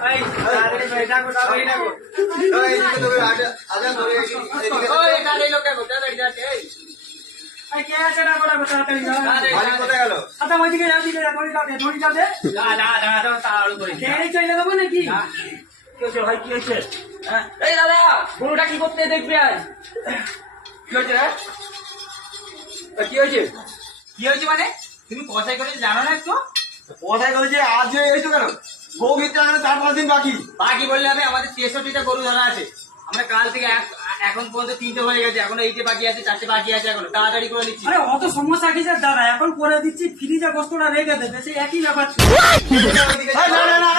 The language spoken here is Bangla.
ভাই কি হয়েছে? এই দাদা গরুটা কি করতে দেখবি আজ? কি হয়েছে রে? কি হয়েছে? কি হয়েছে মানে তুমি কথাই করে জানো না একটু? কোথায় করেছে আজ এসো কেন? বউ মিত্র 4-5 দিন বাকি। বাকি বললে হবে, আমাদের 63টা গরু ধরা আছে। আমরা কাল থেকে এখন পর্যন্ত 3টে হয়ে গেছে, এখনো 8টে বাকি আছে, 4টে বাকি আছে, এখনো তাড়াতাড়ি করে নিচ্ছি। আরে অত সমস্যা কি স্যার দাদা, এখন করে দিচ্ছি, ফ্রিজে কষ্টটা রেখে দেবে, সেই একই ব্যাপার। না